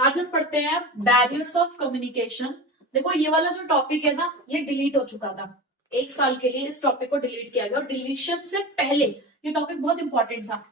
आज हम पढ़ते हैं बैरियर्स ऑफ कम्युनिकेशन। देखो ये वाला जो टॉपिक है ना, ये डिलीट हो चुका था। एक साल के लिए इस टॉपिक को डिलीट किया गया और डिलीशन से पहले ये टॉपिक बहुत इंपॉर्टेंट था।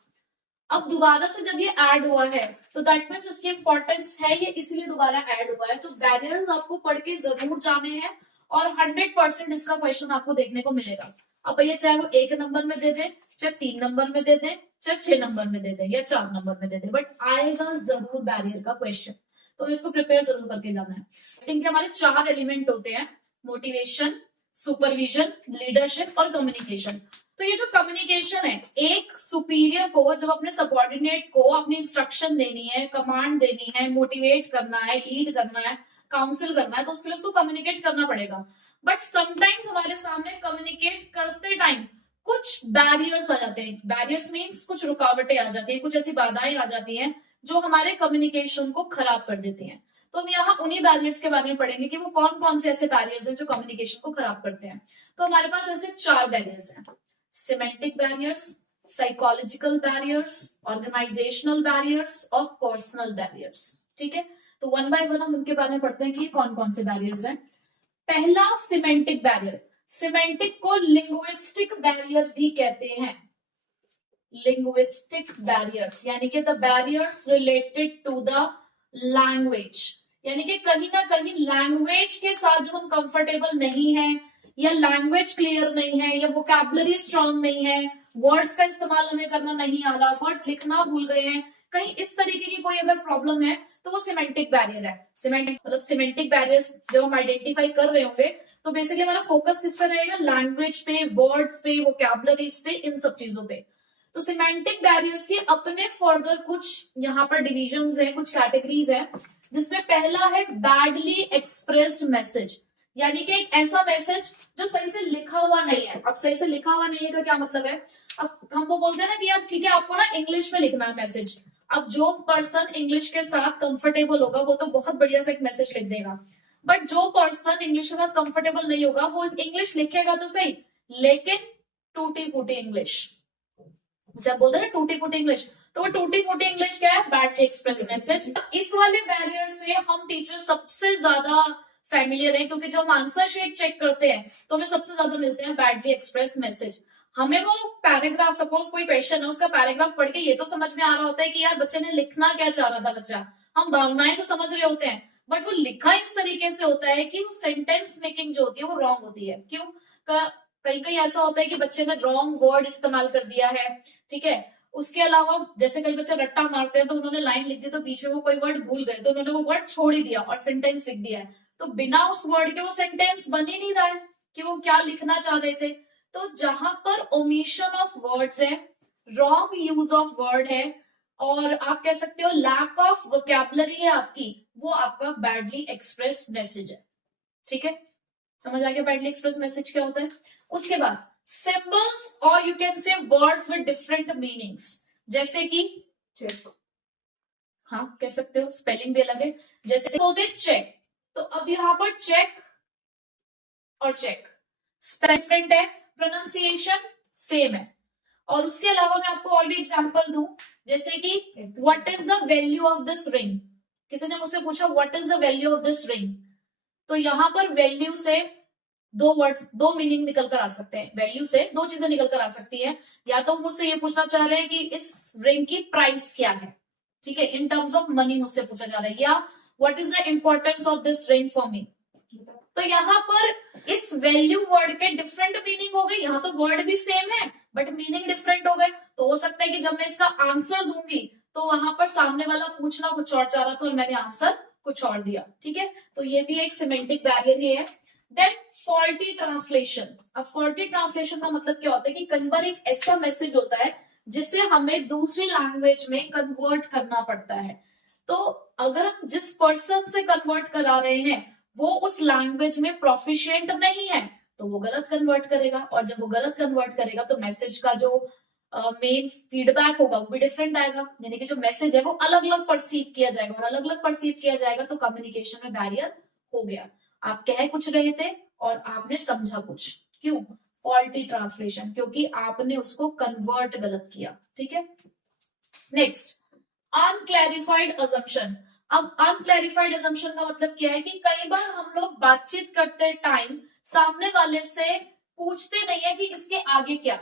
अब दोबारा से जब ये ऐड हुआ है तो दैट मीन्स इसकी इंपॉर्टेंस है, ये इसलिए दोबारा ऐड हुआ है। तो बैरियर्स आपको पढ़ के जरूर जाने हैं और 100% इसका क्वेश्चन आपको देखने को मिलेगा। अब भैया चाहे वो 1 नंबर में दे दे, चाहे 3 नंबर में दे दे, चाहे 6 नंबर में दे दे या 4 नंबर में दे दे, बट आएगा जरूर बैरियर का क्वेश्चन। तो इसको प्रिपेयर जरूर करके जाना है। इनके हमारे 4 एलिमेंट होते हैं, मोटिवेशन, सुपरविजन, लीडरशिप और कम्युनिकेशन। तो ये जो कम्युनिकेशन है, एक सुपीरियर को जब अपने सबऑर्डिनेट को अपनी इंस्ट्रक्शन देनी है, कमांड देनी है, मोटिवेट करना है, लीड करना है, काउंसिल करना है, तो उसके लिए उसको कम्युनिकेट करना पड़ेगा। बट समटाइम्स हमारे सामने कम्युनिकेट करते टाइम कुछ बैरियर्स आ जाते हैं। बैरियर्स मीन्स कुछ रुकावटें आ जाती हैं, कुछ ऐसी बाधाएं आ जाती हैं जो हमारे कम्युनिकेशन को खराब कर देती हैं। तो हम यहाँ उन्हीं बैरियर्स के बारे में पढ़ेंगे कि वो कौन कौन से ऐसे बैरियर्स हैं जो कम्युनिकेशन को खराब करते हैं। तो हमारे पास ऐसे 4 बैरियर्स हैं: semantic barriers, psychological barriers, organisational barriers और पर्सनल बैरियर्स। ठीक है, तो 1 बाय 1 हम उनके बारे में पढ़ते हैं कि कौन कौन से बैरियर्स हैं। पहला सिमेंटिक बैरियर। सिमेंटिक को लिंग्विस्टिक बैरियर भी कहते हैं। लिंग्विस्टिक बैरियर्स यानी कि the barriers related to the language, यानी कि कहीं ना कहीं लैंग्वेज के साथ जब हम कंफर्टेबल नहीं है, या लैंग्वेज क्लियर नहीं है, या वोकैबुलरी स्ट्रांग नहीं है, वर्ड्स का इस्तेमाल हमें करना नहीं आ रहा, वर्ड्स लिखना भूल गए हैं, कहीं इस तरीके की कोई अगर प्रॉब्लम है तो वो सिमेंटिक बैरियर है। सिमेंटिक मतलब सिमेंटिक बैरियर्स जब हम आइडेंटिफाई कर रहे होंगे तो बेसिकली हमारा फोकस किस पे रहेगा? लैंग्वेज पे, वर्ड्स पे, वोकैबुलरीज पे, इन सब चीजों पे। तो सिमेंटिक बैरियर्स के अपने फर्दर कुछ यहाँ पर डिविजन्स हैं, कुछ कैटेगरीज हैं, जिसमें पहला है बैडली एक्सप्रेस्ड मैसेज, यानी कि एक ऐसा मैसेज जो सही से लिखा हुआ नहीं है। अब सही से लिखा हुआ नहीं है का क्या मतलब है? अब हम वो बोलते हैं ना कि यार ठीक है आपको ना इंग्लिश में लिखना है मैसेज। अब जो पर्सन इंग्लिश के साथ कंफर्टेबल होगा वो तो बहुत बढ़िया से एक मैसेज लिख देगा, बट जो पर्सन इंग्लिश के साथ कंफर्टेबल नहीं होगा वो इंग्लिश लिखेगा तो सही, लेकिन टूटी फूटी इंग्लिश, जैसे आप बोलते हैं ना टूटी फूटी इंग्लिश, तो वो टूटी फूटी इंग्लिश क्या है? Badly express message. इस वाले बैरियर से हम टीचर सबसे ज्यादा फैमिलियर है, क्योंकि जब हम आंसर शीट चेक करते हैं तो हमें सबसे ज्यादा मिलते हैं बैडली एक्सप्रेस मैसेज। हमें वो पैराग्राफ, सपोज कोई क्वेश्चन है उसका पैराग्राफ पढ़ के ये तो समझ में आ रहा होता है कि यार बच्चे ने लिखना क्या चाह रहा था, बच्चा हम भावनाएं तो समझ रहे होते हैं, बट वो लिखा इस तरीके से होता है कि वो सेंटेंस मेकिंग जो होती है वो रॉन्ग होती है। क्यों? कहीं कहीं ऐसा होता है कि बच्चे ने रॉन्ग वर्ड इस्तेमाल कर दिया है। ठीक है, उसके अलावा जैसे कई बच्चे रट्टा मारते हैं तो उन्होंने लाइन लिख दी तो बीच में वो कोई वर्ड भूल गए तो उन्होंने वो वर्ड छोड़ ही दिया और सेंटेंस लिख दिया है, तो बिना उस वर्ड के वो सेंटेंस बन ही नहीं रहा है कि वो क्या लिखना चाह रहे थे। तो जहां पर ओमिशन ऑफ वर्ड्स है, रॉन्ग यूज ऑफ वर्ड है, और आप कह सकते हो लैक ऑफ वोकैबुलरी है आपकी, वो आपका बैडली एक्सप्रेस मैसेज है। ठीक है, समझ आ गया बैडली एक्सप्रेस मैसेज क्या होता है? उसके बाद सिंबल्स और you can say words with different meanings, जैसे कि चेक, हाँ कह सकते हो, स्पेलिंग भी अलग है। जैसे बोलते हैं चेक, तो अब यहाँ पर चेक और चेक डिफरेंट है, प्रोनाउंसिएशन सेम है। और उसके अलावा मैं आपको और भी एग्जांपल दूं, जैसे कि what is the value of this ring. किसी ने मुझसे पूछा what is the value of this ring, तो यहाँ पर वैल्यू से 2 वर्ड्स, 2 मीनिंग निकल कर आ सकते हैं। वैल्यू से 2 चीजें निकल कर आ सकती है, या तो मुझसे ये पूछना चाह रहे हैं कि इस रिंग की प्राइस क्या है, ठीक है, इन टर्म्स ऑफ मनी मुझसे पूछा जा रहा है, या what is the importance of this ring for me. तो यहाँ पर इस वैल्यू वर्ड के डिफरेंट मीनिंग हो गए, यहाँ तो वर्ड भी सेम है बट मीनिंग डिफरेंट हो गए। तो हो सकता है कि जब मैं इसका आंसर दूंगी तो वहां पर सामने वाला पूछना कुछ और चाह रहा था और मैंने आंसर कुछ और दिया। ठीक है, तो ये भी एक सिमेंटिक बैरियर ही है। Then faulty translation. अब फॉल्टी ट्रांसलेशन का मतलब क्या होता है कि कई बार एक ऐसा मैसेज होता है जिसे हमें दूसरी लैंग्वेज में कन्वर्ट करना पड़ता है। तो अगर हम जिस पर्सन से कन्वर्ट करा रहे हैं वो उस लैंग्वेज में प्रोफिशिएंट नहीं है तो वो गलत कन्वर्ट करेगा, और जब वो गलत कन्वर्ट करेगा तो मैसेज का जो मेन फीडबैक होगा वो भी डिफरेंट आएगा, यानी कि जो मैसेज है वो अलग अलग परसीव किया जाएगा, और अलग अलग परसीव किया जाएगा तो कम्युनिकेशन में बैरियर हो गया। आप कह कुछ रहे थे और आपने समझा कुछ, क्यों? फॉल्टी ट्रांसलेशन, क्योंकि आपने उसको कन्वर्ट गलत किया। ठीक है, नेक्स्ट अनक्लैरिफाइड अजम्पशन। अब अनक्लैरिफाइड assumption का मतलब क्या है कि कई बार हम लोग बातचीत करते टाइम सामने वाले से पूछते नहीं है कि इसके आगे क्या।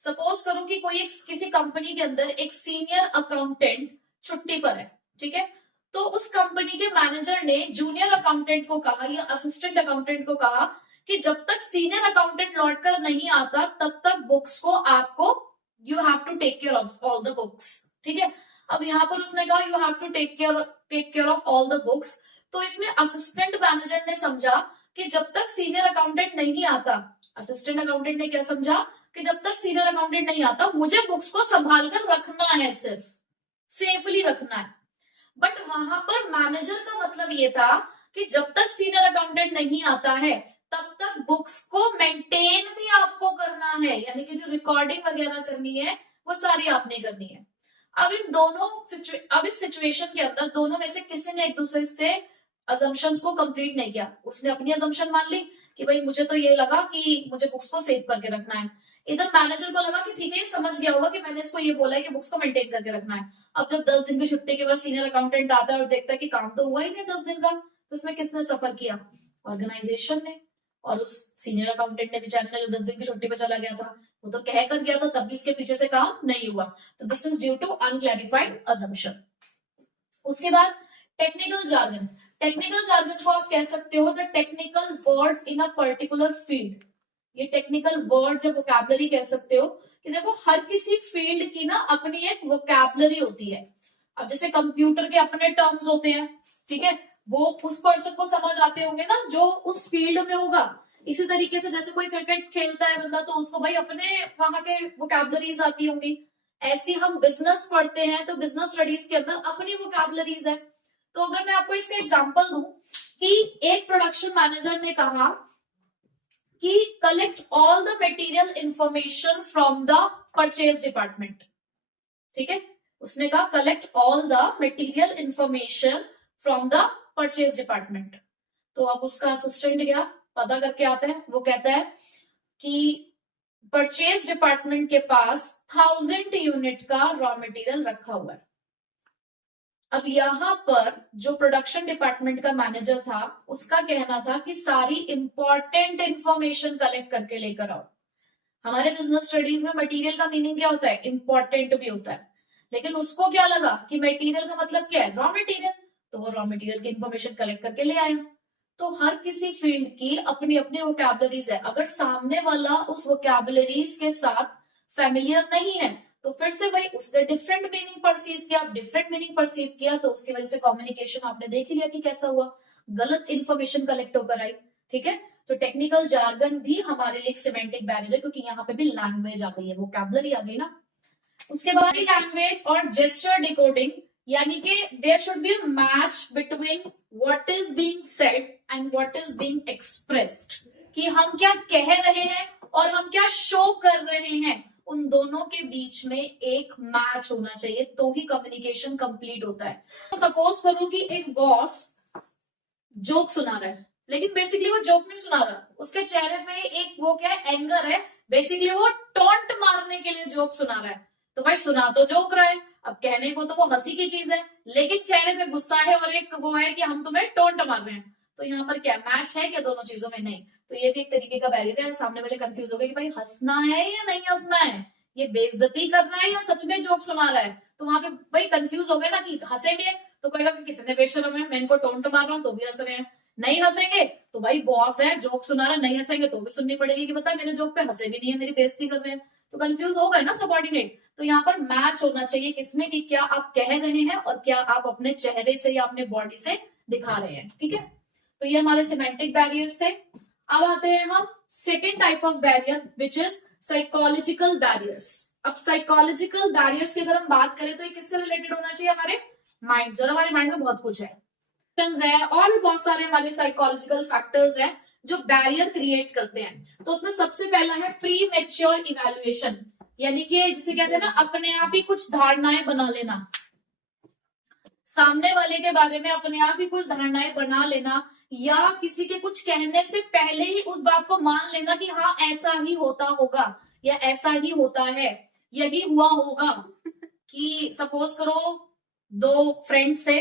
सपोज करो कि कोई किसी कंपनी के अंदर एक सीनियर अकाउंटेंट छुट्टी पर है, ठीक है, तो उस कंपनी के मैनेजर ने जूनियर अकाउंटेंट को कहा या असिस्टेंट अकाउंटेंट को कहा कि जब तक सीनियर अकाउंटेंट लौट कर नहीं आता तब तक बुक्स को आपको you have to take care of all the books, ठीक है। अब यहाँ पर उसने कहा you have to take care of all the books, तो इसमें असिस्टेंट मैनेजर ने समझा कि जब तक सीनियर अकाउंटेंट नहीं आता, असिस्टेंट अकाउंटेंट ने क्या समझा कि जब तक सीनियर अकाउंटेंट नहीं आता मुझे बुक्स को संभाल कर रखना है, सिर्फ सेफली रखना है। बट वहां पर मैनेजर का मतलब ये था कि जब तक सीनियर अकाउंटेंट नहीं आता है तब तक बुक्स को मेंटेन भी आपको करना है, यानी कि जो रिकॉर्डिंग वगैरह करनी है वो सारी आपने करनी है। अब इस सिचुएशन के अंदर दोनों में से किसी ने एक दूसरे से अजम्पशंस को कंप्लीट नहीं किया। उसने अपनी अजम्पशन मान ली कि भाई मुझे तो ये लगा कि मुझे बुक्स को सेव करके रखना है, इधर मैनेजर को लगा कि ठीक है ये समझ गया होगा कि मैंने इसको ये बोला है कि बुक्स को मेंटेन करके रखना है। अब जब 10 दिन की छुट्टी के बाद सीनियर अकाउंटेंट आता है और देखता है कि काम तो हुआ ही नहीं 10 दिन का, तो इसमें किसने सफर किया? ऑर्गेनाइजेशन ने। और उस सीनियर अकाउंटेंट ने बेचारे ने जो 10 दिन की छुट्टी पे चला गया था वो तो कह कर गया था, तब भी उसके पीछे से काम नहीं हुआ। तो this is due to unclarified assumption. उसके बाद टेक्निकल जार्गन। टेक्निकल जार्गन को आप कह सकते हो the technical words in a particular field. ये टेक्निकल वर्ड्स या वोकैबुलरी कह सकते हो कि देखो हर किसी फील्ड की ना अपनी एक वोकैबुलरी होती है। अब जैसे कंप्यूटर के अपने टर्म्स होते हैं, ठीक है, वो उस पर्सन को समझ आते होंगे ना जो उस फील्ड में होगा। इसी तरीके से जैसे कोई क्रिकेट खेलता है बंदा तो उसको भाई अपने वहां के वोकैबुलरीज आती होंगी। ऐसी हम बिजनेस पढ़ते हैं तो बिजनेस स्टडीज के अंदर अपनी वोकैबुलरीज है। तो अगर मैं आपको इसका एग्जांपल दूं कि एक प्रोडक्शन मैनेजर ने कहा कि collect all the material information from the purchase department, ठीक है, उसने कहा collect all the material information from the purchase department. तो अब उसका असिस्टेंट गया, पता करके आता है, वो कहता है कि परचेज डिपार्टमेंट के पास 1000 यूनिट का रॉ मटेरियल रखा हुआ है। अब यहां पर जो प्रोडक्शन डिपार्टमेंट का मैनेजर था उसका कहना था कि सारी इंपॉर्टेंट इंफॉर्मेशन कलेक्ट करके लेकर आओ। हमारे बिजनेस स्टडीज में मटेरियल का मीनिंग क्या होता है? इंपॉर्टेंट भी होता है। लेकिन उसको क्या लगा कि मटेरियल का मतलब क्या है? Raw material. तो वो रॉ मटेरियल की इंफॉर्मेशन कलेक्ट करके ले आया। तो हर किसी फील्ड की अपनी अपनी वोकैबुलरीज है। अगर सामने वाला उस वोकैबुलरीज के साथ फेमिलियर नहीं है तो फिर से वही उसने डिफरेंट मीनिंग परसीव किया तो उसकी वजह से कम्युनिकेशन आपने देख ही लिया कि कैसा हुआ, गलत इंफॉर्मेशन कलेक्ट होकर आई, ठीक है। तो टेक्निकल जार्गन भी हमारे लिए एक सिमेंटिक बैरियर है क्योंकि यहाँ पे भी लैंग्वेज आ गई है, वोकैबुलरी आ गई ना। उसके बाद लैंग्वेज और जेस्चर डिकोडिंग, यानी कि there should be a match between what is being said and what is being expressed, कि हम क्या कह रहे हैं और हम क्या शो कर रहे हैं, उन दोनों के बीच में एक मैच होना चाहिए तो ही कम्युनिकेशन कंप्लीट होता है। तो सपोज करो कि एक बॉस जोक सुना रहा है लेकिन बेसिकली वो जोक नहीं सुना रहा, उसके चेहरे में एक वो क्या है, एंगर है, बेसिकली वो टॉन्ट मारने के लिए जोक सुना रहा है। तो भाई सुना तो जोक रहा है, अब कहने को तो वो हंसी की चीज है लेकिन चेहरे पे गुस्सा है और एक वो है कि हम तुम्हें टोंट मार रहे हैं। तो यहाँ पर क्या मैच है क्या दोनों चीजों में? नहीं। तो ये भी एक तरीके का बैरियर है। सामने वाले कंफ्यूज हो गए कि भाई हंसना है या नहीं हंसना है, ये बेइज्जती कर रहा है या सच में जोक सुना रहा है। तो वहां पे भाई कंफ्यूज हो गए ना कि हंसेंगे तो कहेगा कि कितने बेशरम है, मैं इनको टोंट मार रहा हूँ तो भी हंस रहे हैं, नहीं हंसेंगे तो भाई बॉस है जोक सुना रहा है, नहीं हंसेंगे तो भी सुननी पड़ेगी कि बता मेरे जोक पे हंसे भी नहीं है, मेरी बेइज्जती कर रहे हैं। तो कंफ्यूज हो गए ना सबऑर्डिनेट। तो यहाँ पर मैच होना चाहिए किसमें कि क्या आप कह रहे हैं और क्या आप अपने चेहरे से या अपने बॉडी से दिखा रहे हैं, ठीक है। तो ये हमारे सिमेंटिक बैरियर्स थे। अब आते हैं हम second type of barrier which is psychological barriers. अब साइकोलॉजिकल बैरियर्स की अगर हम बात करें तो ये किससे रिलेटेड होना चाहिए? हमारे माइंड, और हमारे माइंड में बहुत कुछ है और भी बहुत सारे हमारे साइकोलॉजिकल फैक्टर्स हैं जो बैरियर क्रिएट करते हैं। तो उसमें सबसे पहला है प्री मैच्योर इवैल्यूएशन, यानी कि जिसे कहते हैं ना अपने आप ही कुछ धारणाएं बना लेना, सामने वाले के बारे में अपने आप ही कुछ धारणाएं बना लेना या किसी के कुछ कहने से पहले ही उस बात को मान लेना कि हाँ ऐसा ही होता होगा या ऐसा ही होता है, यही हुआ होगा। कि सपोज करो दो फ्रेंड्स थे,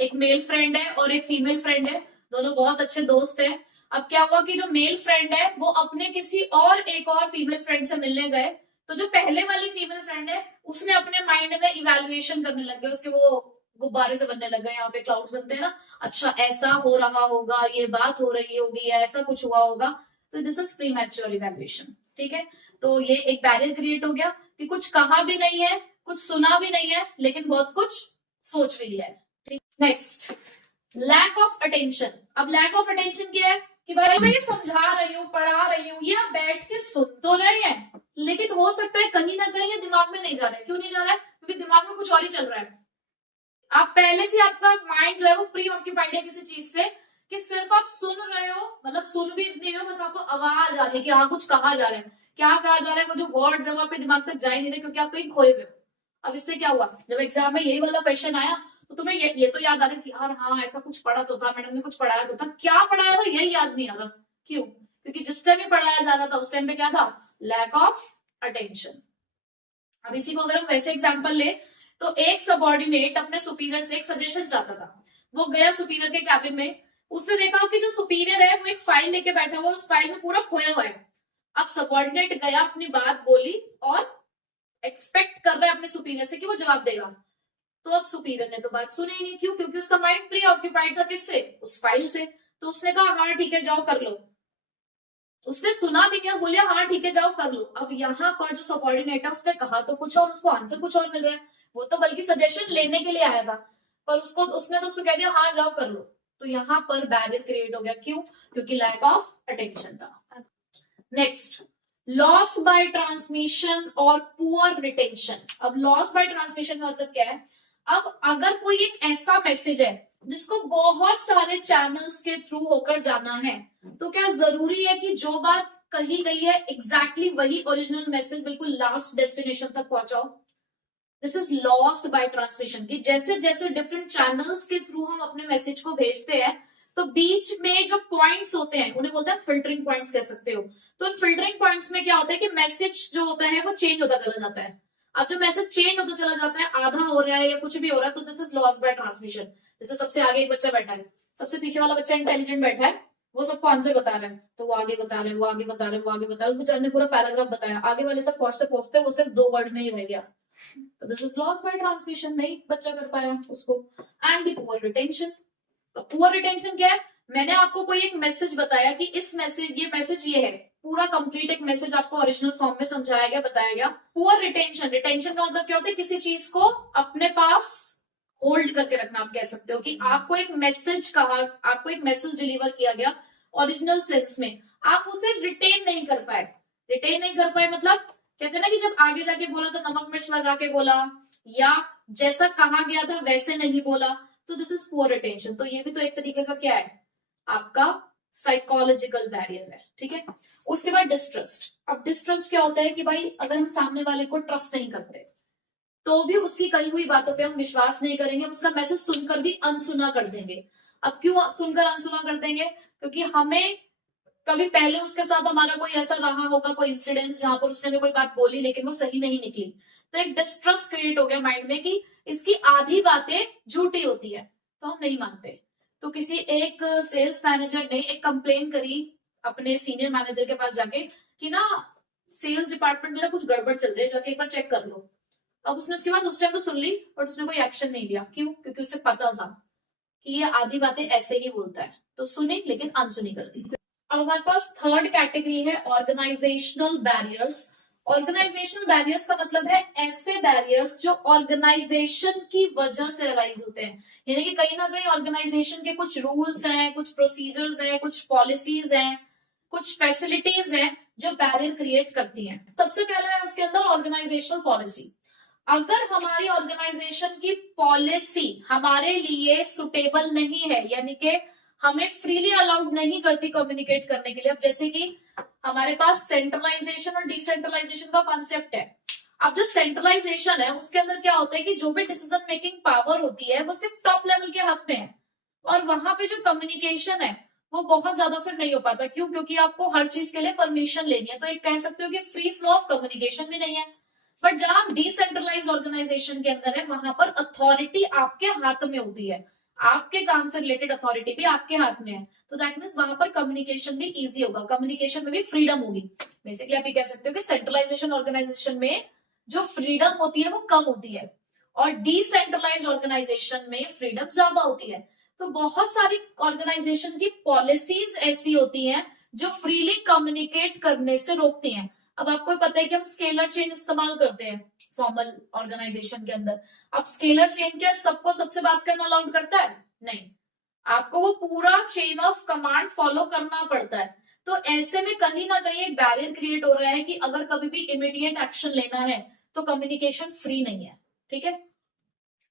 एक मेल फ्रेंड है और एक फीमेल फ्रेंड है, दोनों बहुत अच्छे दोस्त हैं। अब क्या हुआ कि जो मेल फ्रेंड है वो अपने किसी और एक और फीमेल फ्रेंड से मिलने गए, तो जो पहले वाली फीमेल फ्रेंड है उसने अपने माइंड में इवेल्युएशन करने लग गए, उसके वो गुब्बारे से बनने लग गए, यहाँ पे क्लाउड्स बनते हैं ना, अच्छा ऐसा हो रहा होगा, ये बात हो रही होगी, या ऐसा कुछ हुआ होगा, तो this is pre mature evaluation. ठीक है, तो ये एक बैरियर क्रिएट हो गया कि कुछ कहा भी नहीं है, कुछ सुना भी नहीं है, लेकिन बहुत कुछ सोच भी लिया है। ठीक, नेक्स्ट, लैक ऑफ अटेंशन। अब लैक ऑफ अटेंशन क्या है कि भाई मैं ये समझा रही हूँ, पढ़ा रही हूँ, ये आप बैठ के सुन तो रहे हैं, लेकिन हो सकता है कहीं ना कहीं ये दिमाग में नहीं जा रहा है। क्यों नहीं जा रहा है? क्योंकि दिमाग में कुछ और ही चल रहा है। आप पहले से आपका माइंड जो है वो प्री ऑक्यूपाइड है किसी चीज से, कि सिर्फ आप सुन रहे हो, मतलब सुन भी नहीं रहे हो, बस आपको आवाज आ रही है कि हाँ कुछ कहा जा रहा है। क्या कहा जा रहा है, वो जो वर्ड्स है वो आपके दिमाग तक जा ही नहीं रहे, क्योंकि आप कहीं खोए हुए हो। अब इससे क्या हुआ, जब एग्जाम में यही वाला क्वेश्चन आया तो तुम्हें ये तो याद आ रहा है कि यार हाँ ऐसा कुछ पढ़ा तो था, मैडम ने कुछ पढ़ाया तो था, क्या पढ़ाया था यही याद नहीं आ रहा। क्यों? क्योंकि जिस टाइम में पढ़ाया जा रहा था उस टाइम पे क्या था, लैक ऑफ अटेंशन। अब इसी को अगर हम वैसे एग्जाम्पल ले, तो एक सबऑर्डिनेट अपने सुपीरियर से एक सजेशन चाहता था। वो गया सुपीरियर के कैबिन में, उसने देखा कि जो सुपीरियर है वो एक फाइल लेके बैठा हुआ, उस फाइल में पूरा खोया हुआ है। अब सबऑर्डिनेट गया, अपनी बात बोली और एक्सपेक्ट कर रहा है अपने सुपीरियर से कि वो जवाब देगा। तो अब सुपीरियर ने तो बात सुनी ही नहीं। क्यों? क्योंकि उसका माइंड प्री ऑक्यूपाइड था किससे, उस फाइल से। तो उसने कहा हाँ ठीक है जाओ कर लो। उसने सुना भी क्या, बोलिया हाँ ठीक है जाओ कर लो। अब यहाँ पर जो सबऑर्डिनेट है उसने कहा तो कुछ और, उसको आंसर कुछ और मिल रहा है। वो तो बल्कि सजेशन लेने के लिए आया था, पर उसने तो उसको कह दिया हाँ जाओ कर लो। तो यहाँ पर बैरियर क्रिएट हो गया। क्यों? क्योंकि लैक ऑफ अटेंशन था। नेक्स्ट, लॉस बाय ट्रांसमिशन और पुअर रिटेंशन। अब लॉस बाय ट्रांसमिशन का मतलब क्या है, अब अगर कोई एक ऐसा मैसेज है जिसको बहुत सारे चैनल्स के थ्रू होकर जाना है, तो क्या जरूरी है कि जो बात कही गई है एग्जैक्टली वही ओरिजिनल मैसेज बिल्कुल लास्ट डेस्टिनेशन तक पहुंचाओ? This is loss by transmission. की जैसे जैसे डिफरेंट चैनल्स के थ्रू हम अपने मैसेज को भेजते हैं, तो बीच में जो पॉइंट्स होते हैं उन्हें बोलते हैं फिल्टरिंग पॉइंट्स कह सकते हो। तो इन फिल्टरिंग पॉइंट्स में क्या होता है कि मैसेज जो होता है वो चेंज होता चला जाता है। अब जो मैसेज चेंज होता चला जाता है, आधा हो रहा है या कुछ भी हो रहा है, तो this is loss by transmission. जैसे सबसे आगे एक बच्चा बैठा है, सबसे पीछे वाला बच्चा इंटेलिजेंट बैठा है, वो सबको आंसर बता रहा है, तो वो आगे बता रहे हैं, वो आगे बता रहे हैं, वो आगे बता रहे हैं, उस बेचारे ने पूरा पैराग्राफ बताया, आगे वाले तक पहुंचते पहुंचते वो सिर्फ 2 वर्ड में ही रह गया। तो this is loss by transmission, नहीं बच्चा कर पाया उसको। And the poor retention. Poor retention क्या है, मैंने आपको कोई एक मैसेज बताया कि इस मैसेज ये है, पूरा कंप्लीट एक मैसेज आपको ओरिजिनल फॉर्म में समझाया गया, बताया गया। पुअर रिटेंशन, रिटेंशन का मतलब क्या होता है, किसी चीज को अपने पास होल्ड करके रखना। आप कह सकते हो कि आपको एक मैसेज कहा, आपको एक मैसेज डिलीवर किया गया ओरिजिनल सेंस में, आप उसे रिटेन नहीं कर पाए। रिटेन नहीं कर पाए मतलब कहते हैं ना कि जब आगे जाके बोला तो नमक मिर्च लगा के बोला, या जैसा कहा गया था वैसे नहीं बोला, तो दिस इज पुअर रिटेंशन। तो ये भी तो एक तरीके का क्या है, आपका साइकोलॉजिकल बैरियर है। ठीक है, उसके बाद डिस्ट्रस्ट। अब डिस्ट्रस्ट क्या होता है कि भाई अगर हम सामने वाले को ट्रस्ट नहीं करते तो भी उसकी कही हुई बातों पे हम विश्वास नहीं करेंगे, उसका मैसेज सुनकर भी अनसुना कर देंगे। अब क्यों सुनकर अनसुना कर देंगे? क्योंकि हमें कभी पहले उसके साथ हमारा कोई ऐसा रहा होगा, कोई इंसिडेंस जहां पर उसने हमें कोई बात बोली लेकिन वो सही नहीं निकली, तो एक डिस्ट्रस्ट क्रिएट हो गया माइंड में कि इसकी आधी बातें झूठी होती है, तो हम नहीं मानते। तो किसी एक सेल्स मैनेजर ने एक कंप्लेन करी अपने सीनियर मैनेजर के पास जाके कि ना सेल्स डिपार्टमेंट में ना कुछ गड़बड़ चल रही है, जाके एक बार चेक कर लो। अब उसने उसके बाद उस टाइम तो सुन ली, बट उसने कोई एक्शन नहीं लिया। क्यों? क्योंकि उसे पता था कि ये आधी बातें ऐसे ही बोलता है, तो सुनी लेकिन अनसुनी कर दी। अब हमारे पास थर्ड कैटेगरी है ऑर्गेनाइजेशनल बैरियर्स। ऑर्गेनाइजेशनल बैरियर्स का मतलब है ऐसे बैरियर्स जो ऑर्गेनाइजेशन की वजह से अराइज होते हैं, यानी कि कहीं ना कहीं ऑर्गेनाइजेशन के कुछ रूल्स हैं, कुछ प्रोसीजर्स हैं, कुछ पॉलिसीज हैं, कुछ फैसिलिटीज हैं जो बैरियर क्रिएट करती हैं। सबसे पहला है उसके अंदर ऑर्गेनाइजेशनल पॉलिसी। अगर हमारी ऑर्गेनाइजेशन की पॉलिसी हमारे लिए सुटेबल नहीं है, यानी कि हमें फ्रीली अलाउड नहीं करती कम्युनिकेट करने के लिए, अब जैसे कि हमारे पास सेंट्रलाइजेशन और डिसेंट्रलाइजेशन का कॉन्सेप्ट है। अब जो सेंट्रलाइजेशन है उसके अंदर क्या होता है कि जो भी डिसीजन मेकिंग पावर होती है वो सिर्फ टॉप लेवल के हाथ में है, और वहां पे जो कम्युनिकेशन है वो बहुत ज्यादा फिर नहीं हो पाता। क्यों? क्योंकि आपको हर चीज के लिए परमिशन लेनी है, तो एक कह सकते हो कि फ्री फ्लो ऑफ कम्युनिकेशन भी नहीं है। बट जहां डिसेंट्रलाइज ऑर्गेनाइजेशन के अंदर है वहां पर अथॉरिटी आपके हाथ में होती है, आपके काम से रिलेटेड अथॉरिटी भी आपके हाथ में है, तो दैट मीन्स वहां पर कम्युनिकेशन भी इजी होगा, कम्युनिकेशन में भी फ्रीडम होगी। बेसिकली आप ये कह सकते हो कि सेंट्रलाइजेशन ऑर्गेनाइजेशन में जो फ्रीडम होती है वो कम होती है और डिसेंट्रलाइज ऑर्गेनाइजेशन में फ्रीडम ज्यादा होती है। तो बहुत सारी ऑर्गेनाइजेशन की पॉलिसीज ऐसी होती हैं जो फ्रीली कम्युनिकेट करने से रोकती हैं। अब आपको पता है कि हम स्केलर चेन इस्तेमाल करते हैं फॉर्मल ऑर्गेनाइजेशन के अंदर। अब स्केलर चेन क्या सबको सबसे बात करना अलाउड करता है? नहीं, आपको वो पूरा चेन ऑफ कमांड फॉलो करना पड़ता है। तो ऐसे में कहीं ना कहीं एक बैरियर क्रिएट हो रहा है कि अगर कभी भी इमीडिएट एक्शन लेना है तो कम्युनिकेशन फ्री नहीं है। ठीक है,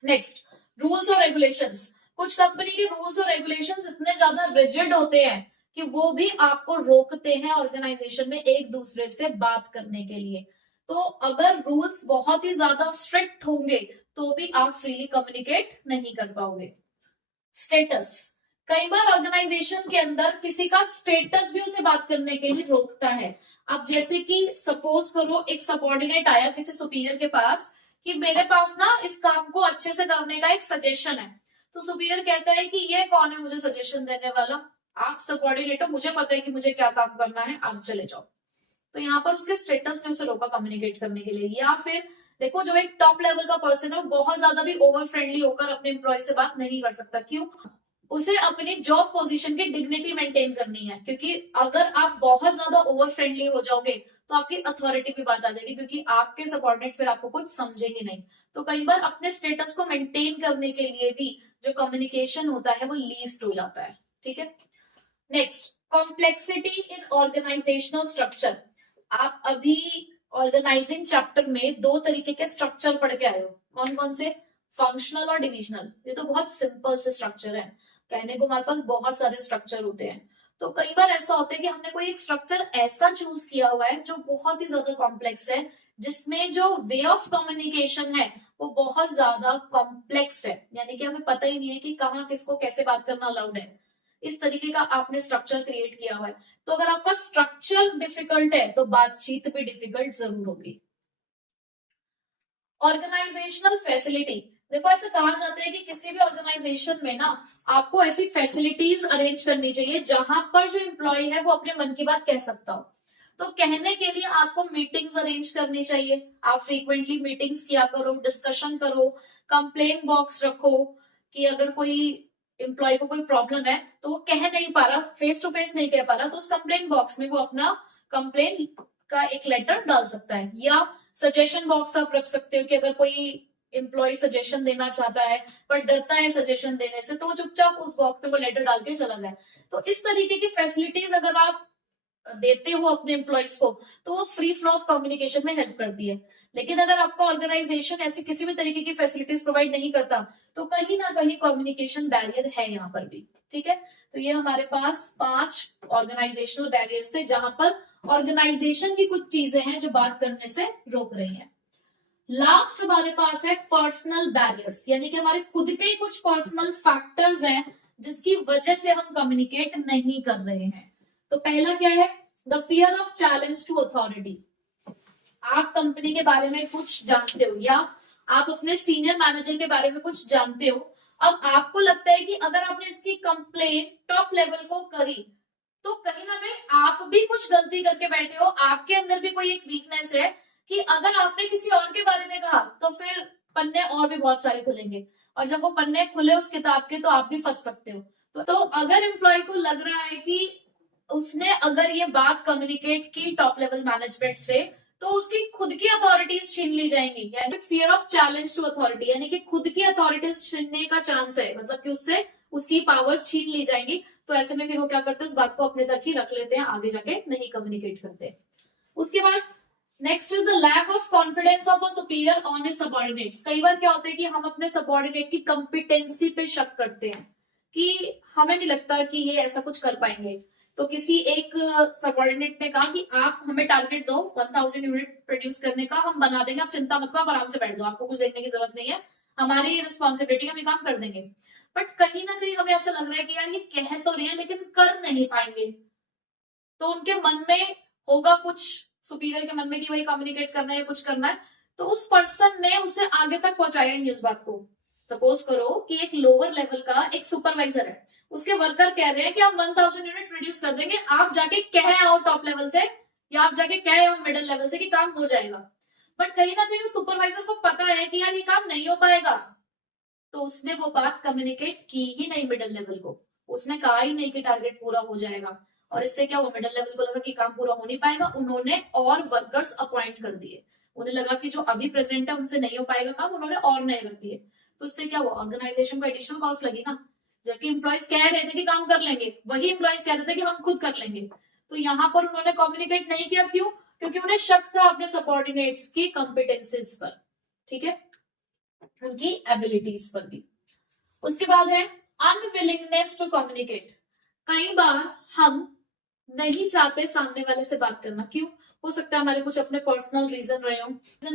नेक्स्ट, रूल्स और रेगुलेशंस। कुछ कंपनी के रूल्स और रेगुलेशंस इतने ज्यादा रिजिड होते हैं कि वो भी आपको रोकते हैं ऑर्गेनाइजेशन में एक दूसरे से बात करने के लिए। तो अगर रूल्स बहुत ही ज्यादा स्ट्रिक्ट होंगे तो भी आप फ्रीली कम्युनिकेट नहीं कर पाओगे। स्टेटस, कई बार ऑर्गेनाइजेशन के अंदर किसी का स्टेटस भी उसे बात करने के लिए रोकता है। अब जैसे कि सपोज करो एक सबऑर्डिनेट आया किसी सुपीरियर के पास कि मेरे पास ना इस काम को अच्छे से करने का एक सजेशन है, तो सुपीरियर कहता है कि ये कौन है मुझे सजेशन देने वाला? आप सबऑर्डिनेट हो, मुझे पता है कि मुझे क्या काम करना है, आप चले जाओ। तो यहाँ पर उसके स्टेटस ने उसे रोका कम्युनिकेट करने के लिए। या फिर देखो जो एक टॉप लेवल का पर्सन है वो बहुत ज्यादा भी ओवर फ्रेंडली होकर अपने एम्प्लॉय से बात नहीं कर सकता। क्यों? उसे अपनी जॉब पोजीशन की डिग्निटी मेंटेन करनी है, क्योंकि अगर आप बहुत ज्यादा ओवर फ्रेंडली हो जाओगे तो आपकी अथॉरिटी पे बात आ जाएगी, क्योंकि आपके सबऑर्डिनेट फिर आपको कुछ समझेंगे नहीं। तो कई बार अपने स्टेटस को मेंटेन करने के लिए भी जो कम्युनिकेशन होता है वो लीस्ट हो जाता है। ठीक है, next, complexity in organisational structure. आप अभी ऑर्गेनाइजिंग चैप्टर में दो तरीके के स्ट्रक्चर पढ़ के आए हो, कौन कौन से? फंक्शनल और डिविजनल। ये तो बहुत सिंपल से स्ट्रक्चर है, कहने को हमारे पास बहुत सारे स्ट्रक्चर होते हैं। तो कई बार ऐसा होता है कि हमने कोई एक स्ट्रक्चर ऐसा चूज किया हुआ है जो बहुत ही ज्यादा कॉम्प्लेक्स है, जिसमें जो वे ऑफ कम्युनिकेशन है वो बहुत ज्यादा कॉम्प्लेक्स है, यानी कि हमें पता ही नहीं है कि कहाँ किसको कैसे बात करना अलाउड है। इस तरीके का आपने स्ट्रक्चर क्रिएट किया हुआ है। तो अगर आपका स्ट्रक्चर डिफिकल्ट है तो बातचीत भी डिफिकल्ट जरूर होगी। ऑर्गेनाइजेशनल फैसिलिटी, देखो ऐसा कहा जाता है कि किसी भी ऑर्गेनाइजेशन में ना आपको ऐसी फैसिलिटीज अरेंज करनी चाहिए जहां पर जो एम्प्लॉय है वो अपने मन की बात कह सकता हो। तो कहने के लिए आपको मीटिंग्स अरेंज करनी चाहिए, आप फ्रीक्वेंटली मीटिंग्स किया करो, डिस्कशन करो, कंप्लेन बॉक्स रखो कि अगर कोई एम्प्लॉय को कोई प्रॉब्लम है तो वो कह नहीं पा रहा, फेस टू फेस नहीं कह पा रहा, तो उस कंप्लेन बॉक्स में वो अपना कंप्लेन का एक लेटर डाल सकता है। या सजेशन बॉक्स आप रख सकते हो कि अगर कोई एम्प्लॉय सजेशन देना चाहता है पर डरता है सजेशन देने से, तो वो चुपचाप उस बॉक्स पे वो लेटर डाल के चला जाए। तो इस तरीके की फैसिलिटीज अगर आप देते हो अपने एम्प्लॉयज को तो वो फ्री फ्लो ऑफ कम्युनिकेशन में हेल्प करती है। लेकिन अगर आपका ऑर्गेनाइजेशन ऐसी किसी भी तरीके की फैसिलिटीज प्रोवाइड नहीं करता तो कहीं ना कहीं कम्युनिकेशन बैरियर है यहाँ पर भी। ठीक है, तो ये हमारे पास 5 ऑर्गेनाइजेशनल बैरियर्स थे जहां पर ऑर्गेनाइजेशन की कुछ चीजें हैं जो बात करने से रोक रही हैं। लास्ट हमारे पास है पर्सनल बैरियर्स, यानी कि हमारे खुद के ही कुछ पर्सनल फैक्टर्स हैं जिसकी वजह से हम कम्युनिकेट नहीं कर रहे हैं। तो पहला क्या है? The fear of challenge to authority. आप कंपनी के बारे में कुछ जानते हो या आप अपने सीनियर मैनेजर के बारे में कुछ जानते हो, अब आपको लगता है कि अगर आपने इसकी कंप्लेन टॉप लेवल को करी तो कहीं ना कहीं आप भी कुछ गलती करके बैठे हो, आपके अंदर भी कोई एक वीकनेस है कि अगर आपने किसी और के बारे में कहा तो फिर पन्ने और भी बहुत सारे खुलेंगे, और जब वो पन्ने खुले उस किताब के तो आप भी फंस सकते हो। तो अगर एम्प्लॉय को लग रहा है कि उसने अगर ये बात कम्युनिकेट की टॉप लेवल मैनेजमेंट से तो उसकी खुद की अथॉरिटीज छीन ली जाएंगी, यानी fear of challenge to authority, यानी कि खुद की अथॉरिटीज छीनने का चांस है, मतलब कि उससे उसकी पावर्स छीन ली जाएंगी। तो ऐसे में फिर वो क्या करते हैं, उस बात को अपने तक ही रख लेते हैं, आगे जाके नहीं कम्युनिकेट करते। उसके बाद next is the lack of confidence of a superior on a subordinates. कई बार क्या होता है कि हम अपने सबऑर्डिनेट की कॉम्पिटेंसी पे शक करते हैं कि हमें नहीं लगता कि ये ऐसा कुछ कर पाएंगे। तो किसी एक सबऑर्डिनेट ने कहा कि आप हमें टारगेट दो 1000 यूनिट प्रोड्यूस करने का, हम बना देंगे, आप चिंता मत करो, आप आराम से बैठ जाओ, आपको कुछ देखने की जरूरत नहीं है, हमारी रिस्पॉन्सिबिलिटी, हम ये काम कर देंगे। बट कहीं ना कहीं हमें ऐसा लग रहा है कि यार ये कह तो रहे हैं लेकिन कर नहीं पाएंगे। तो उनके मन में होगा कुछ, सुपीरियर के मन में, कि वही कम्युनिकेट करना है, कुछ करना है, तो उस पर्सन ने उसे आगे तक पहुंचाया नहीं उस बात को। सपोज करो कि एक लोअर लेवल का एक सुपरवाइजर है, उसके वर्कर कह रहे हैं कि हम 1000 यूनिट प्रोड्यूस कर देंगे, आप जाके कह आओ टॉप लेवल से या आप जाके कह आओ मिडिल लेवल से कि काम हो जाएगा। बट कहीं ना कहीं उस सुपरवाइजर को पता है कि यार ये काम नहीं हो पाएगा, तो उसने वो बात कम्युनिकेट की ही नहीं मिडिल लेवल को, उसने कहा ही नहीं कि टारगेट पूरा हो जाएगा। और इससे क्या हुआ, मिडिल लेवल को लगा कि काम पूरा हो नहीं पाएगा, उन्होंने और वर्कर्स अपॉइंट कर दिए। उन्हें लगा कि जो अभी प्रेजेंट है उनसे नहीं हो पाएगा काम, उन्होंने और नए रख दिए। तो इससे क्या हुआ, ऑर्गेनाइजेशन को एडिशनल कॉस्ट लगी ना। जबकि एम्प्लॉयज कह रहे थे कि काम कर लेंगे, वही एम्प्लॉयज कह रहे थे कि हम खुद कर लेंगे। तो यहाँ पर उन्होंने कम्युनिकेट नहीं किया, क्यों? क्योंकि उन्हें शक था अपने सबऑर्डिनेट्स की कॉम्पिटेंसीज पर, ठीक है, उनकी एबिलिटीज पर भी। उसके बाद है अनविलिंगनेस टू कम्युनिकेट। कई बार हम नहीं चाहते सामने वाले से बात करना, क्यों? हो सकता है हमारे कुछ अपने पर्सनल रीजन रहे हो,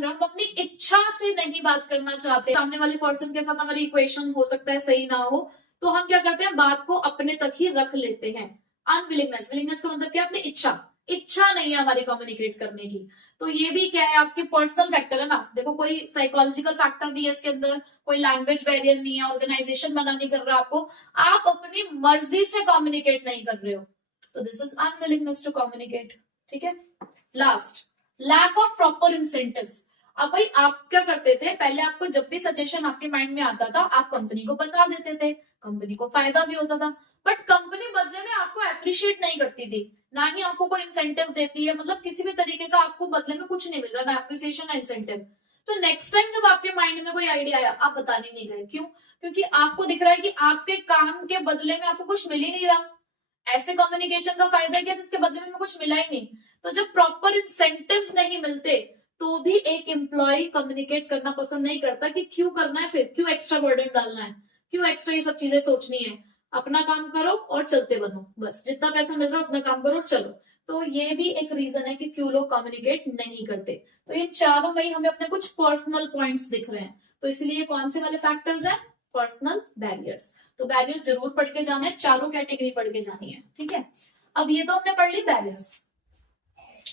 हम अपनी इच्छा से नहीं बात करना चाहते, सामने वाले पर्सन के साथ हमारी इक्वेशन हो सकता है सही ना हो, तो हम क्या करते हैं, बात को अपने तक ही रख लेते हैं। अनविलिंगनेस, विलिंगनेस का मतलब क्या, अपनी इच्छा नहीं है हमारी कम्युनिकेट करने की। तो ये भी क्या है, आपके पर्सनल फैक्टर है ना। देखो कोई साइकोलॉजिकल फैक्टर नहीं है इसके अंदर, कोई लैंग्वेज बैरियर नहीं है, ऑर्गेनाइजेशन मना नहीं कर रहा आपको, आप अपनी मर्जी से कम्युनिकेट नहीं कर रहे हो, तो this is unwillingness to communicate, ठीक है। Last, lack of proper incentives. अब भाई आप क्या करते थे, पहले आपको जब भी सजेशन आपके माइंड में आता था, आप कंपनी को बता देते थे, कंपनी को फायदा भी होता था, बट कंपनी बदले में आपको अप्रिशिएट नहीं करती थी, ना ही आपको कोई इंसेंटिव देती है, मतलब किसी भी तरीके का आपको बदले में कुछ नहीं मिल रहा, ना अप्रिसिएशन ना इंसेंटिव। तो नेक्स्ट टाइम जब आपके माइंड में कोई आइडिया आया, आप बताने नहीं गए, क्यों? क्योंकि आपको दिख रहा है कि आपके काम के बदले में आपको कुछ मिल ही नहीं रहा। ऐसे कम्युनिकेशन का फायदा क्या, जिसके बदले में कुछ मिला ही नहीं। तो जब प्रॉपर इंसेंटिव्स नहीं मिलते, तो भी एक एम्प्लॉय कम्युनिकेट करना पसंद नहीं करता कि क्यों करना है, फिर क्यों एक्स्ट्रा बर्डन डालना है, क्यों एक्स्ट्रा ये सब चीजें सोचनी है, अपना काम करो और चलते बनो, बस जितना पैसा मिल रहा है उतना काम करो और चलो। तो ये भी एक रीजन है कि क्यों लोग कम्युनिकेट नहीं करते। तो इन चारों में ही हमें अपने कुछ पर्सनल पॉइंट्स दिख रहे हैं, तो इसलिए कौन से वाले फैक्टर्स हैं, पर्सनल बैरियर्स। तो बैरियर्स जरूर पढ़ के जाना है, चारों कैटेगरी पढ़ के जानी है, ठीक है। अब ये तो हमने पढ़ ली बैरियर्स,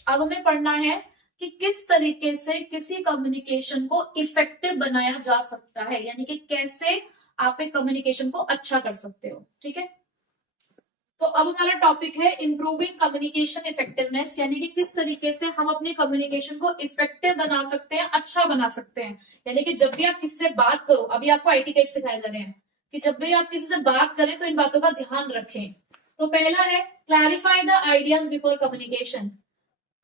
अब हमें पढ़ना है कि किस तरीके से किसी कम्युनिकेशन को इफेक्टिव बनाया जा सकता है, यानी कि कैसे आप एक कम्युनिकेशन को अच्छा कर सकते हो, ठीक है। तो अब हमारा टॉपिक है इंप्रूविंग कम्युनिकेशन इफेक्टिवनेस, यानी कि किस तरीके से हम अपनी कम्युनिकेशन को इफेक्टिव बना सकते हैं, अच्छा बना सकते हैं। यानी कि जब भी आप किसी से बात करो, अभी आपको एटिकेट सिखाए जा रहे हैं कि जब भी आप किसी से बात करें तो इन बातों का ध्यान रखें। तो पहला है clarify the ideas before communication.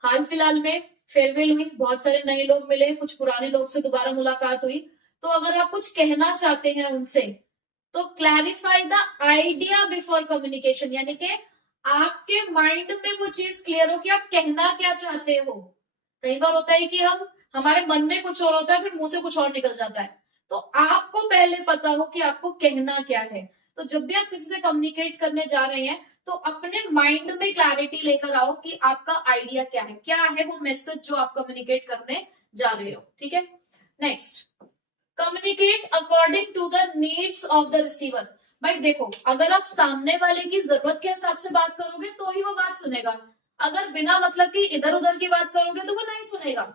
हाल फिलहाल में फेयरवेल हुई, बहुत सारे नए लोग मिले, कुछ पुराने लोग से दोबारा मुलाकात हुई, तो अगर आप कुछ कहना चाहते हैं उनसे, तो clarify the idea before communication, यानी कि आपके माइंड में वो चीज क्लियर हो कि आप कहना क्या चाहते हो। कई बार होता है कि हमारे मन में कुछ और होता है, फिर मुंह से कुछ और निकल जाता है, तो आपको पहले पता हो कि आपको कहना क्या है। तो जब भी आप किसी से कम्युनिकेट करने जा रहे हैं, तो अपने माइंड में क्लैरिटी लेकर आओ कि आपका आइडिया क्या है वो मैसेज जो आप कम्युनिकेट करने जा रहे हो, ठीक है। Next, communicate according to the needs of the receiver. भाई देखो, अगर आप सामने वाले की जरूरत के हिसाब से बात करोगे तो ही वो बात सुनेगा, अगर बिना मतलब कि इधर उधर की बात करोगे तो वो नहीं सुनेगा।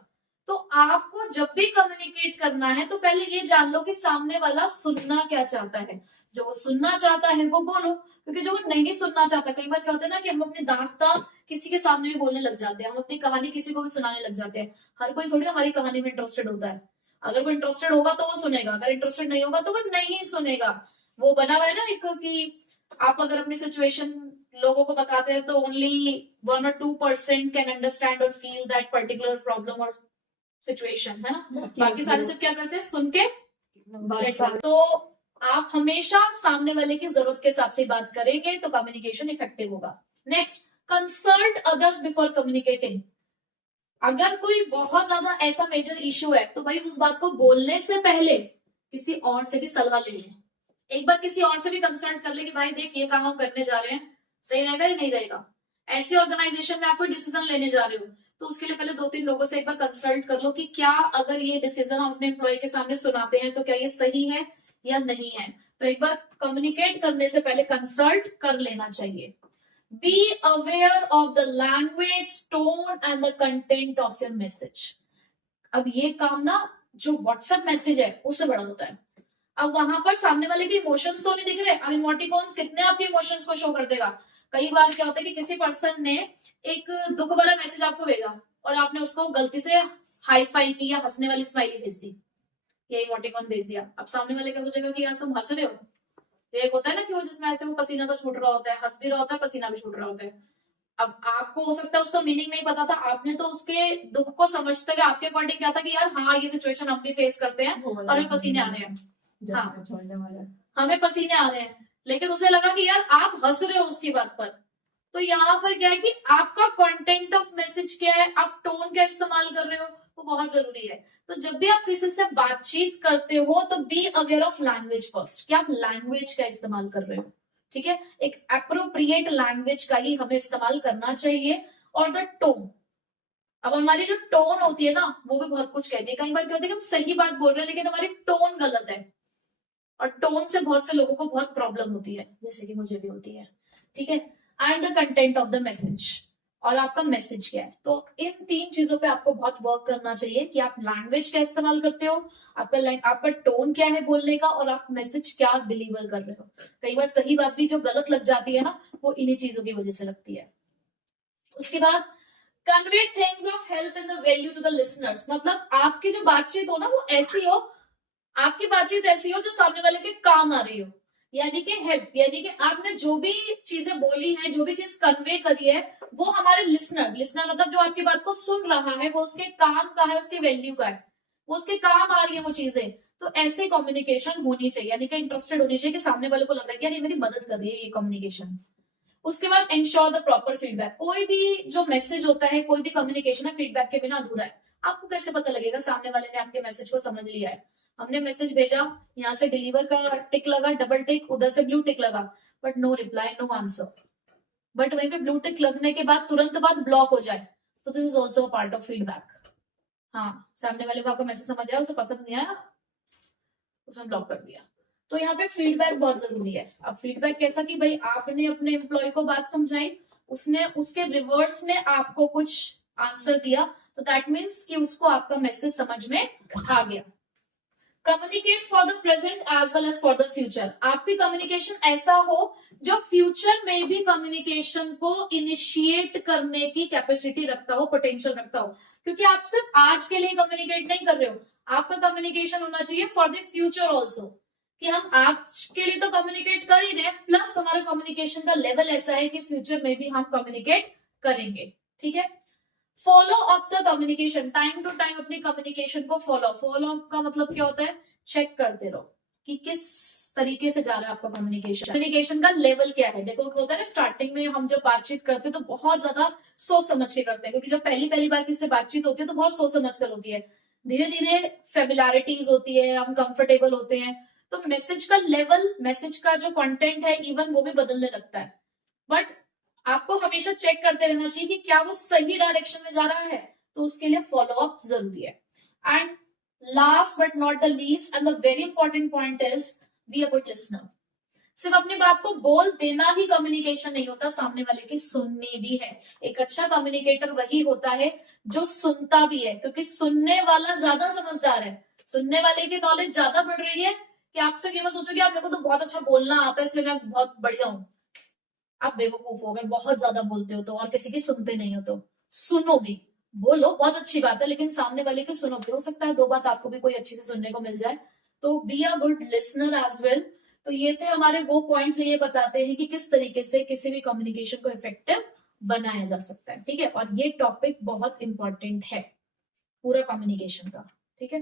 तो आपको जब भी कम्युनिकेट करना है तो पहले ये जान लो कि सामने वाला सुनना क्या चाहता है, जो वो सुनना चाहता है वो बोलो, क्योंकि जो वो नहीं सुनना चाहता, कई बार क्या होता है ना कि हम अपनी दास्तां किसी के सामने भी बोलने लग जाते हैं, हम अपनी कहानी किसी को भी सुनाने लग जाते हैं। हर कोई थोड़ी हमारी कहानी में इंटरेस्टेड होता है, अगर वो इंटरेस्टेड होगा तो वो सुनेगा, अगर इंटरेस्टेड नहीं होगा तो वो नहीं सुनेगा। वो बना हुआ है ना एक कि आप अगर अपनी सिचुएशन लोगों को बताते हैं तो ओनली 1 or 2% कैन अंडरस्टैंड और फील दैट पर्टिकुलर प्रॉब्लम और सिचुएशन, है ना। बाकी सारे सब क्या करते हैं, सुन के। तो आप हमेशा सामने वाले की जरूरत के हिसाब से बात करेंगे तो कम्युनिकेशन इफेक्टिव होगा। Next, consult others before communicating. अगर कोई बहुत ज्यादा ऐसा मेजर इशू है तो भाई उस बात को बोलने से पहले किसी और से भी सलाह ले लें, एक बार किसी और से भी कंसल्ट कर ले कि भाई देख ये काम हम करने जा रहे हैं, सही रहेगा या नहीं रहेगा। ऐसी ऑर्गेनाइजेशन में आप कोई डिसीजन लेने जा रहे हो तो उसके लिए पहले 2-3 लोगों से एक बार कंसल्ट कर लो कि क्या अगर ये डिसीजन हम अपने एम्प्लॉय के सामने सुनाते हैं तो क्या ये सही है या नहीं है। तो एक बार कम्युनिकेट करने से पहले कंसल्ट कर लेना चाहिए। Be aware of the language, tone and the content of your message. अब ये काम ना जो व्हाट्सएप मैसेज है उससे बड़ा होता है। अब वहां पर सामने वाले के इमोशंस तो नहीं दिख रहे, अब इमोटिकॉन्स कितने आपके इमोशंस को शो कर देगा। कई बार क्या होता है कि किसी पर्सन ने एक दुख भरा मैसेज आपको भेजा और आपने उसको गलती से हाई फाई की या हंसने वाली स्माइली भेज दी या इमोटिकॉन भेज दिया। अब सामने वाले क्या सोचेगा कि यार तुम हंस रहे हो। तो एक होता है ना कि वो जिसमें ऐसे वो पसीना सा छूट रहा होता है, हंस भी रहा होता है, पसीना भी छूट रहा होता है। अब आपको हो सकता है उसका मीनिंग नहीं पता था, आपने तो उसके दुख को समझते हुए आपके अकॉर्डिंग क्या था कि यार हाँ ये सिचुएशन हम भी फेस करते हैं और हमें पसीने आ रहे हैं, हाँ हमें पसीने आ रहे हैं, लेकिन उसे लगा कि यार आप हंस रहे हो उसकी बात पर। तो यहाँ पर क्या है कि आपका कंटेंट ऑफ मैसेज क्या है, आप टोन क्या इस्तेमाल कर रहे हो, वो बहुत जरूरी है। तो जब भी आप किसी से बातचीत करते हो तो be aware of language first, कि आप लैंग्वेज का इस्तेमाल कर रहे हो, ठीक है। एक अप्रोप्रिएट लैंग्वेज का ही हमें इस्तेमाल करना चाहिए। और द टोन, अब हमारी जो टोन होती है ना वो भी बहुत कुछ कहती है। कई बार क्या होता है कि हम सही बात बोल रहे हैं लेकिन हमारी टोन गलत है, और टोन से बहुत से लोगों को बहुत प्रॉब्लम होती है, जैसे कि मुझे भी होती है, ठीक है। And the content of the message, और आपका मैसेज क्या है। तो इन तीन चीजों पे आपको बहुत वर्क करना चाहिए कि आप लैंग्वेज क्या इस्तेमाल करते हो, आपका टोन क्या है बोलने का, और आप मैसेज क्या डिलीवर कर रहे हो। कई बार सही बात भी जो गलत लग जाती है ना वो इन्हीं चीजों की वजह से लगती है। उसके बाद convey things of help in the value to the listeners, मतलब आपकी जो बातचीत हो ना वो ऐसी हो, आपकी बातचीत ऐसी हो जो सामने वाले के काम आ रही हो, यानी कि हेल्प, यानी कि आपने जो भी चीजें बोली हैं, जो भी चीज कन्वे करी है वो हमारे लिसनर मतलब जो आपकी बात को सुन रहा है वो उसके काम का है, उसके वैल्यू का है, वो उसके काम आ रही है वो चीजें। तो ऐसे कम्युनिकेशन होनी चाहिए, यानी कि इंटरेस्टेड होनी चाहिए कि सामने वाले को लग रहा है कि यार ये मेरी मदद कर रही है ये कम्युनिकेशन। उसके बाद इंश्योर द प्रॉपर फीडबैक, कोई भी जो मैसेज होता है, कोई भी कम्युनिकेशन है फीडबैक के बिना अधूरा है। आपको कैसे पता लगेगा सामने वाले ने आपके मैसेज को समझ लिया है। हमने मैसेज भेजा, यहाँ से डिलीवर का टिक लगा, डबल टिक, उधर से ब्लू टिक लगा, but no reply, no answer, but वहीं पे ब्लू टिक लगने के बाद तुरंत बाद ब्लॉक हो जाए, तो this is also part of feedback. हाँ, सामने वाले को आपका मैसेज समझ आया, उसे पसंद नहीं आया, उसने ब्लॉक कर दिया। तो यहाँ पे फीडबैक बहुत जरूरी है। अब फीडबैक कैसा कि भाई आपने अपने एम्प्लॉय को बात समझाई, उसने उसके रिवर्स में आपको कुछ आंसर दिया, तो दैट मीन्स कि उसको आपका मैसेज समझ में आ गया। Communicate for the present as well as for the future, आपकी कम्युनिकेशन ऐसा हो जो फ्यूचर में भी कम्युनिकेशन को इनिशिएट करने की कैपेसिटी रखता हो, पोटेंशियल रखता हो। क्योंकि आप सिर्फ आज के लिए कम्युनिकेट नहीं कर रहे हो, आपका कम्युनिकेशन होना चाहिए फॉर द फ्यूचर ऑल्सो, कि हम आज के लिए तो कम्युनिकेट कर ही रहे हैं, प्लस हमारा कम्युनिकेशन का लेवल ऐसा है कि फ्यूचर में भी हम कम्युनिकेट करेंगे, ठीक है। Follow up the communication, time to time अपनी कम्युनिकेशन को फॉलो अप का मतलब क्या होता है, चेक करते रहो कि किस तरीके से जा रहा है आपका कम्युनिकेशन का लेवल क्या है। देखो होता है ना, स्टार्टिंग में हम जब बातचीत करते हैं तो बहुत ज्यादा सोच समझ के करते हैं, क्योंकि जब पहली पहली बार किसी से बातचीत होती है तो बहुत सोच समझ कर होती है। धीरे धीरे फेमिलैरिटीज होती है, हम कंफर्टेबल होते हैं, तो मैसेज का लेवल, मैसेज का जो कंटेंट है इवन वो भी बदलने लगता है। बट आपको हमेशा चेक करते रहना चाहिए कि क्या वो सही डायरेक्शन में जा रहा है, तो उसके लिए फॉलो अप जरूरी है। And last but not the least and the very important point is B a good listener. सिर्फ अपनी बात को बोल देना ही कम्युनिकेशन नहीं होता, सामने वाले की सुननी भी है। एक अच्छा कम्युनिकेटर वही होता है जो सुनता भी है, क्योंकि सुनने वाला ज्यादा समझदार है। सुनने वाले की नॉलेज ज्यादा बढ़ रही है कि आपसे ये मत सोचो कि आप मेरे को तो बहुत अच्छा बोलना आता है इसलिए मैं बहुत बढ़िया हूं। आप बेवकूफ हो, अगर बहुत ज्यादा बोलते हो तो और किसी की सुनते नहीं हो तो सुनो भी, बोलो बहुत अच्छी बात है, लेकिन सामने वाले की सुनो भी। हो सकता है दो बात आपको भी कोई अच्छी से सुनने को मिल जाए। तो be a good listener as well. तो ये थे हमारे वो पॉइंट्स जो ये बताते हैं कि किस तरीके से किसी भी कम्युनिकेशन को इफेक्टिव बनाया जा सकता है, ठीक है। और ये टॉपिक बहुत इंपॉर्टेंट है पूरा कम्युनिकेशन का, ठीक है।